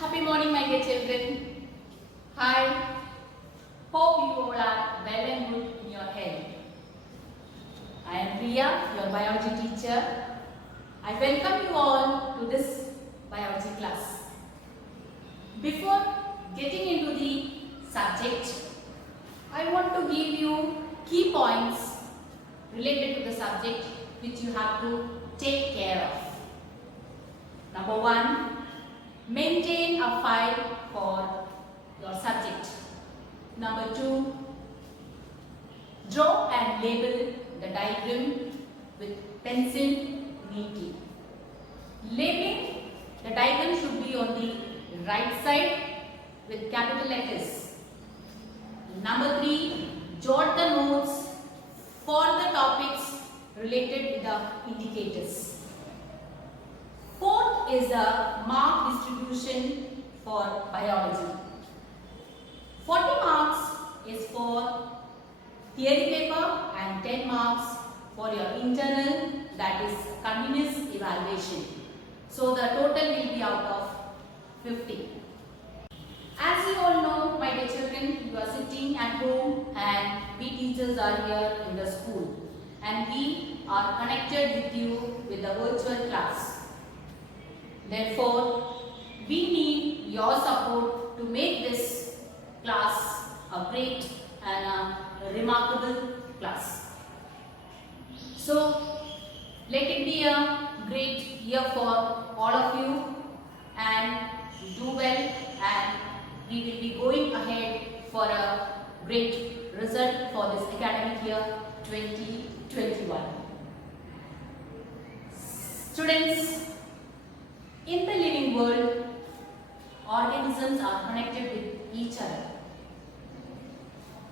Happy morning, my dear children. Hi. Hope you all are well and good in your health. I am Priya, your biology teacher. I welcome you all to this biology class. Before getting into the subject, I want to give you key points related to the subject which you have to take care of. Number 1. Maintain a file for your subject. Number 2. Draw and label the diagram with pencil neatly. Labeling the diagram should be on the right side with capital letters. Number 3. Jot the notes for the topics related with the indicators. 4th is the mark distribution for biology. 40 marks is for theory paper and 10 marks for your internal, that is continuous evaluation. So the total will be out of 50. As you all know, my dear children, you are sitting at home and we teachers are here in the school and we are connected with you with the virtual class. Therefore, we need your support to make this class a great and a remarkable class. So, let it be a great year for all of you and do well, and we will be going ahead for a great result for this academic year 2021. Students, in the living world, organisms are connected with each other.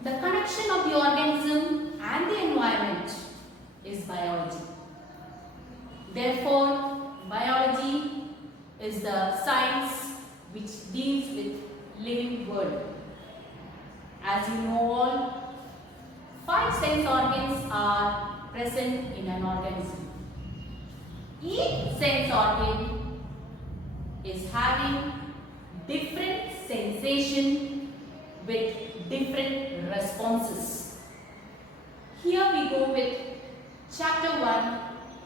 The connection of the organism and the environment is biology. Therefore, biology is the science which deals with living world. As you know all, 5 sense organs are present in an organism. Each sense organ is having different sensation with different responses. Here we go with chapter 1,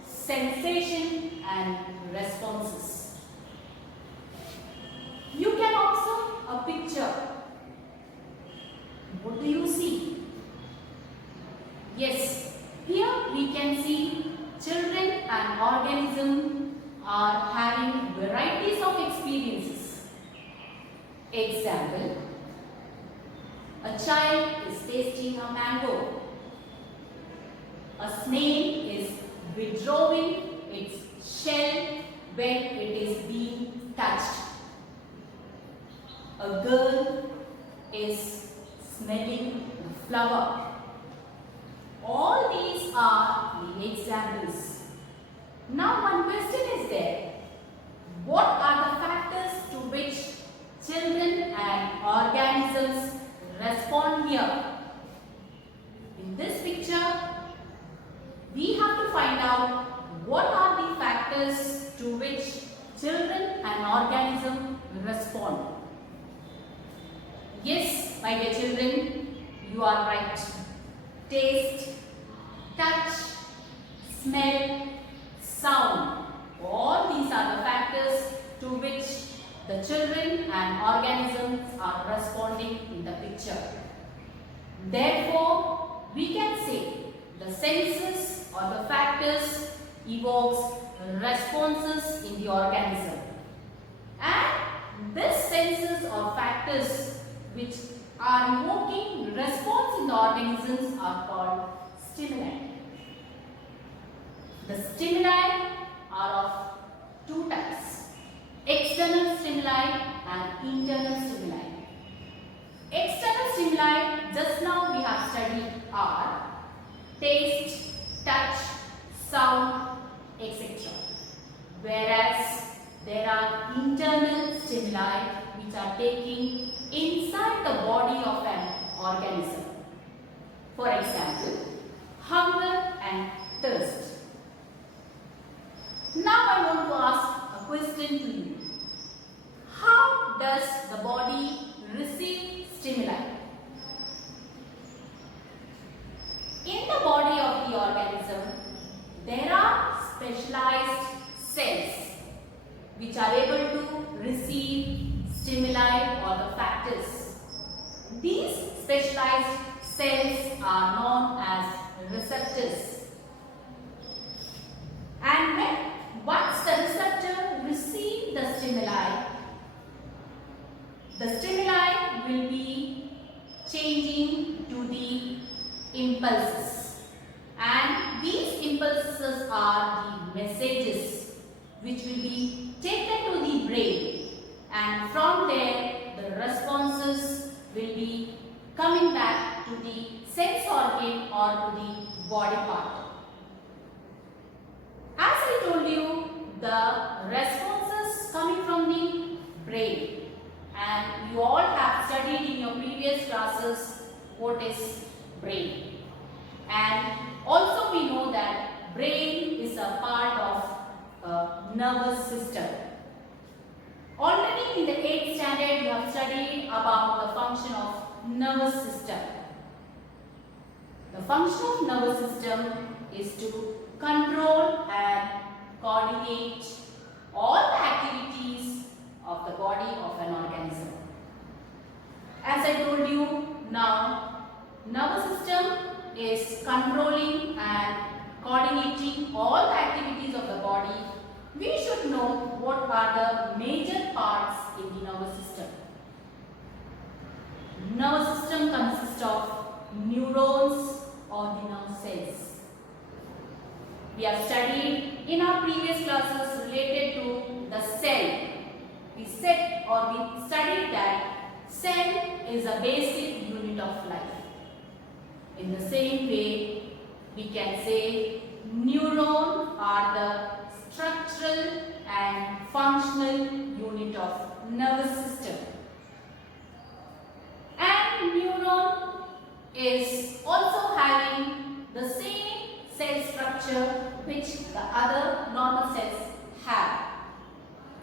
sensation and responses. You can observe a picture. What do you see? Yes, here we can see children and organisms are having varieties of experiences. Example, a child is tasting a mango. A snake is withdrawing its shell when it is being touched. A girl is smelling the flower. All these are the examples. Now one question is there. What are the factors to which children and organisms respond here? In this picture, we have to find out what are the factors to which children and organisms respond. Yes, my dear children, you are right. Taste, touch, smell, sound. All these are the factors to which the children and organisms are responding in the picture. Therefore, we can say the senses or the factors evokes responses in the organism. And these senses or factors which are evoking response in the organisms are called stimuli. The stimuli are of 2 types, external stimuli and internal stimuli. External stimuli, just now we have studied, are taste, touch, sound, etc. Whereas there are internal stimuli which are taking inside the body of an organism. For example, hunger and thirst. Now I want to ask a question to you. How able to receive stimuli or the factors. These specialized cells are known as receptors. And when once the receptor receives the stimuli will be changing to the impulses. And these impulses are the messages which will be taken to the brain, and from there the responses will be coming back to the sense organ or to the body part. As I told you, the responses coming from the brain, and you all have studied in your previous classes what is brain. And also we know that brain is a part of nervous system. Already in the 8th standard you have studied about the function of nervous system. The function of nervous system is to control and coordinate all the activities of the body of an organism. As I told you, now nervous system is controlling and coordinating all the activities of the body. We should know what are the major parts in the nervous system. Nervous system consists of neurons or the nerve cells. We have studied in our previous classes related to the cell. We studied that cell is a basic unit of life. In the same way, we can say neuron are the structural and functional unit of nervous system. And neuron is also having the same cell structure which the other normal cells have.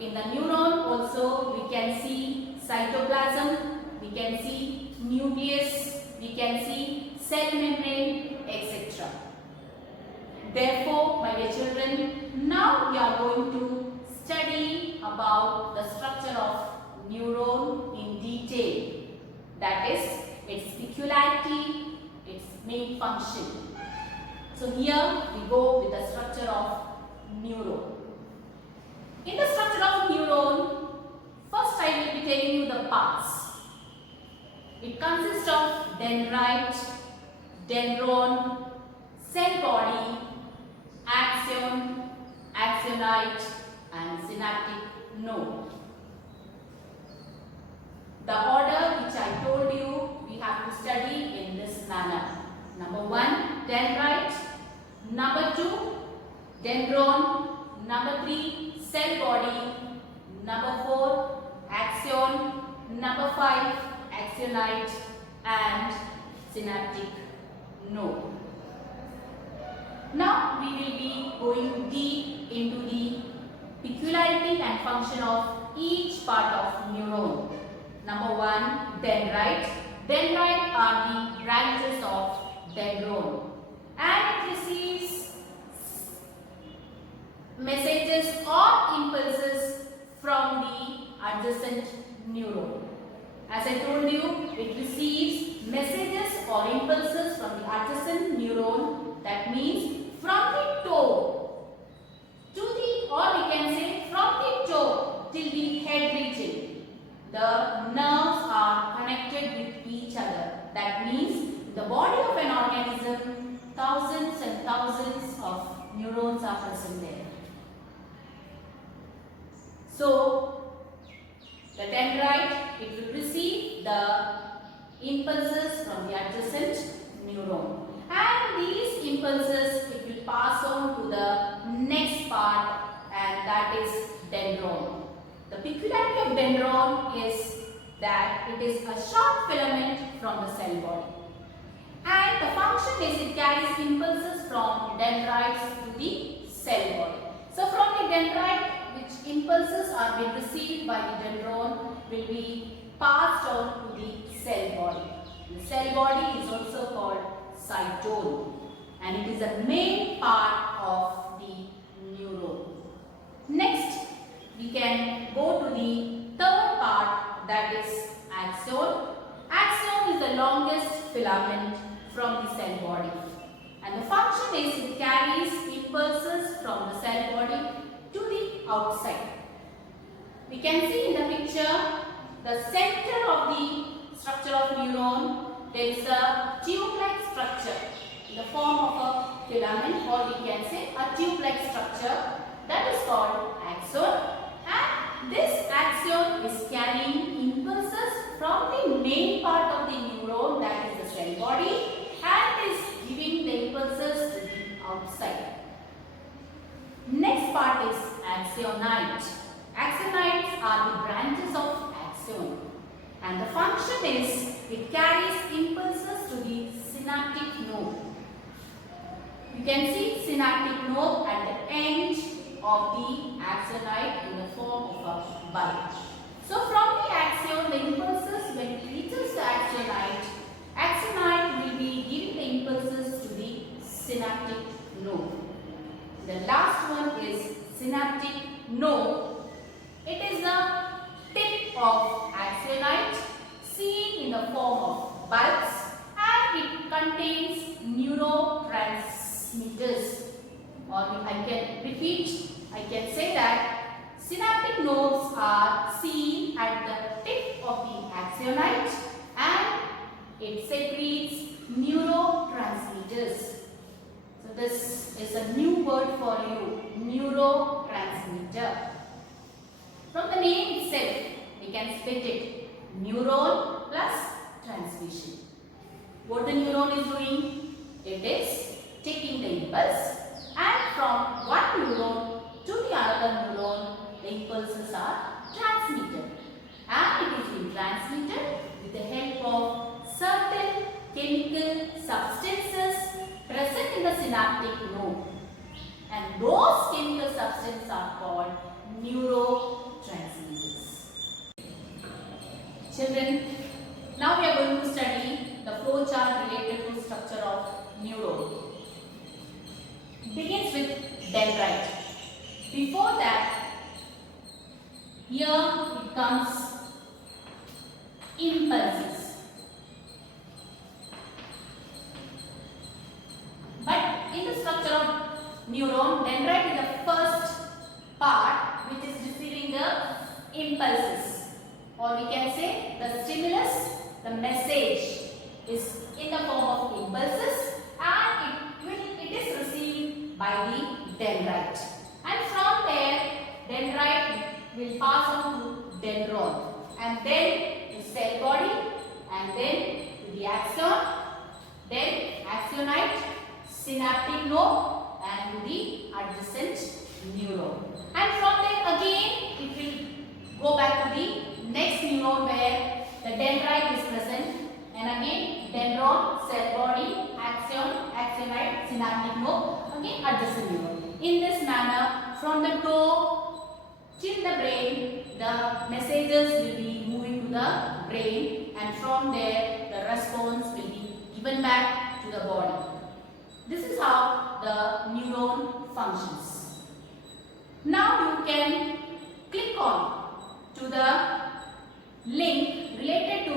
In the neuron also we can see cytoplasm, we can see nucleus, we can see cell membrane, etc. Therefore, my dear children, now we are going to study about the structure of neuron in detail. That is, its peculiarity, its main function. So here we go with the structure of neuron. In the structure of neuron, first I will be telling you the parts. It consists of dendrite, dendron, cell body, axon, axonite and synaptic node. The order which I told you we have to study in this manner. Number 1, dendrite. Number 2, dendron. Number 3, cell body. Number 4, axon. Number 5, axonite and synaptic node. Now we will be going deep into the peculiarity and function of each part of neuron. Number 1, dendrite. Dendrite are the branches of dendron, and it receives messages or impulses from the adjacent neuron. As I told you, it receives messages or impulses from the adjacent neuron. That means from the toe to the, or we can say from the toe till the head region. The nerves are connected with each other. That means the body of an organism, thousands and thousands of neurons are present there. So, the dendrite, it will receive the impulses from the adjacent neuron. And these impulses, it will pass on to the next part, and that is dendron. The peculiarity of dendron is that it is a short filament from the cell body. And the function is it carries impulses from dendrites to the cell body. So from the dendrite, which impulses are being received by the dendron, will be passed on to the cell body. The cell body is also called cytosol, and it is a main part of the neuron. Next, we we can go to the third part, that is axon. Axon is the longest filament from the cell body, and the function is it carries impulses from the cell body to the outside. We can see in the picture the center of the structure of neuron. There is a tube-like structure in the form of a filament, or we can say a tube-like structure, that is called axon. And this axon is carrying impulses from the main part of the neuron, that is the cell body, and is giving the impulses to the outside. Next part is axonite. Axonites are the branches of axon, and the function is it carries impulses to the synaptic node. You can see synaptic node at the end of the axonite in the form of a bulb. So from the axon, the impulses, when it reaches the axonite, axonite will be giving the impulses to the synaptic node. The last one is synaptic node. It is the tip of axonite seen in the form of bulbs, and it contains neurotransmitters. Or I can repeat, I can say that synaptic nodes are seen at the tip of the axonite, and it secretes neurotransmitters. So this is a new word for you, neurotransmitter. From the name itself, we can split it, neuron plus transmission. What the neuron is doing? It is taking the impulse, and from one neuron to the other neuron, the impulses are transmitted, and it is being transmitted with the help of certain chemical substances present in the synaptic node, and those chemical substances are called neurotransmitters. Children, now we are going to study the flow chart related to structure of neuron. Begins with dendrite. Before that, here it comes impulses. But in the structure of neuron, dendrite is the first part which is receiving the impulses, or we can say the stimulus, the message is in the form of impulses, and it is received by the dendrite, and from there dendrite will pass on to dendron, and then to cell body, and then to the axon, then axonite, synaptic node, and to the adjacent neuron, and from there again it will go back to the next neuron where the dendrite is present, and again dendron, cell body, axon, axonite, synaptic node, again adjacent neuron. In this manner, from the toe till the brain, the messages will be moving to the brain, and from there the response will be given back to the body. This is how the neuron functions. Now you can click on to the link related to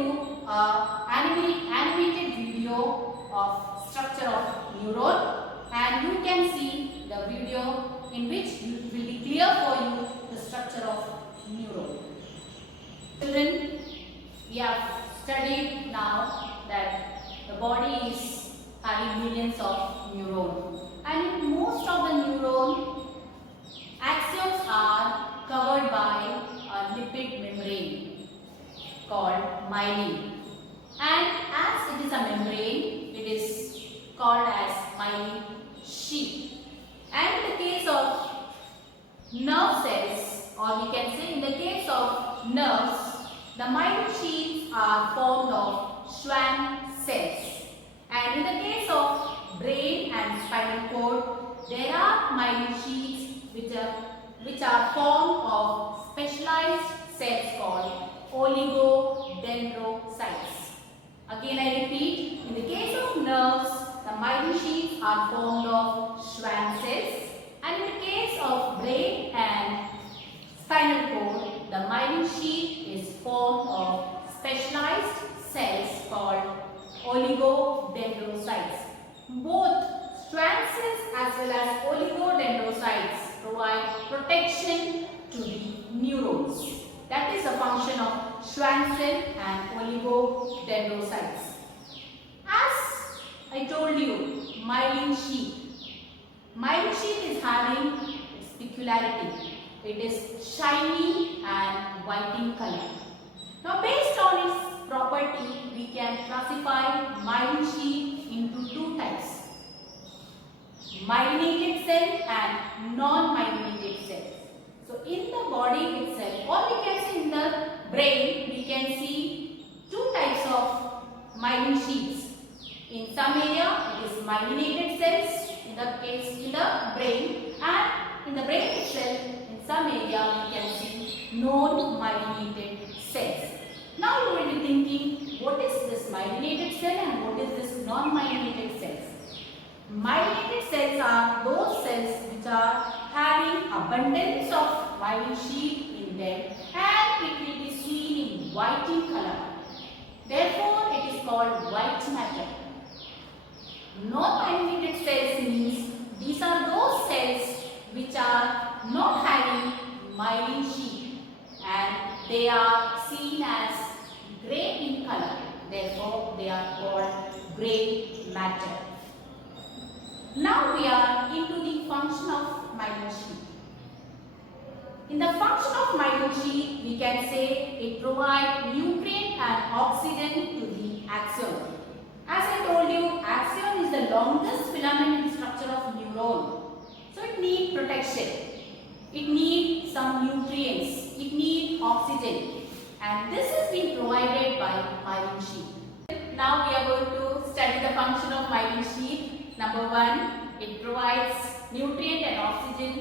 animated video of structure of neuron, and you can see the video in which it will be clear for you the structure of neuron. Children, we have studied now that the body is having millions of neurons, and in most of the neuron, axons are covered by a lipid membrane called myelin, and as it is a membrane, it is called as myelin sheath. And in the case of nerve cells, or we can say in the case of nerves, the myelin sheaths are formed of Schwann cells. And in the case of brain and spinal cord, there are myelin sheaths which are formed of specialized cells called oligodendrocytes. Again I repeat, in the case of nerves, the myelin sheaths are formed of Schwann cells, and in the case of brain and spinal formed of specialized cells called oligodendrocytes. Both Schwann cells as well as oligodendrocytes provide protection to the neurons. That is the function of Schwann cell and oligodendrocytes. As I told you, myelin sheath. Myelin sheath is having its peculiarity. It is shiny and white in color. Now, based on its property, we can classify myelin sheath into two types: myelinated cell and non-myelinated cells. So, in the body itself, or we can say in the brain, we can see two types of myelin sheaths. In some area, it is myelinated cells, in the case in the brain, and in the brain itself, in some area, we can see non-myelinated cells. Now, you will be thinking, what is this myelinated cell and what is this non-myelinated cells? Myelinated cells are those cells which are having abundance of myelin sheath in them, and it will be seen in white in color. Therefore, it is called white matter. Non-myelinated cells means these are those cells which are not having myelin sheath and they are seen as grey in color. Therefore, they are called grey matter. Now we are into the function of myelin sheath. In the function of myelin sheath, we can say it provides nutrient and oxygen to the axon. As I told you, axon is the longest filament structure of neuron. So it needs protection. It needs some nutrients. It needs oxygen. And this is being provided by myelin sheath. Now we are going to study the function of myelin sheath. Number one, it provides nutrient and oxygen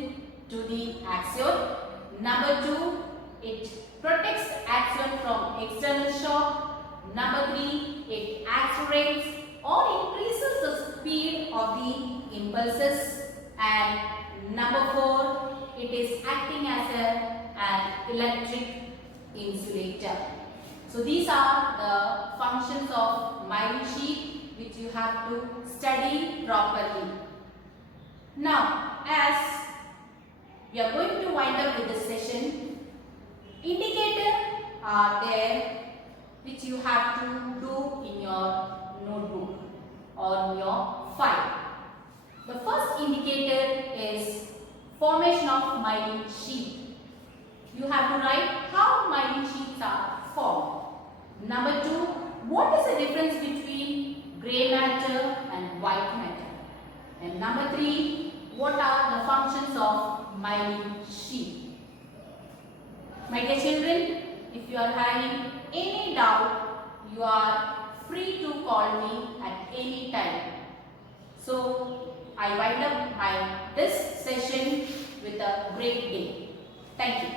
to the axon. Number two, it protects the axon from external shock. Number three, it accelerates or increases the speed of the impulses. And number four, it is acting as an electric insulator. So these are the functions of myelin sheath which you have to study properly. Now, as we are going to wind up with this session, indicators are there which you have to do in your notebook or in your file. The first indicator is formation of myelin sheath. You have to write how myelin sheaths are formed. Number two, what is the difference between grey matter and white matter? And number three, what are the functions of myelin sheath? My dear children, if you are having any doubt, you are free to call me at any time. So, I wind up this session with a great day. Thank you.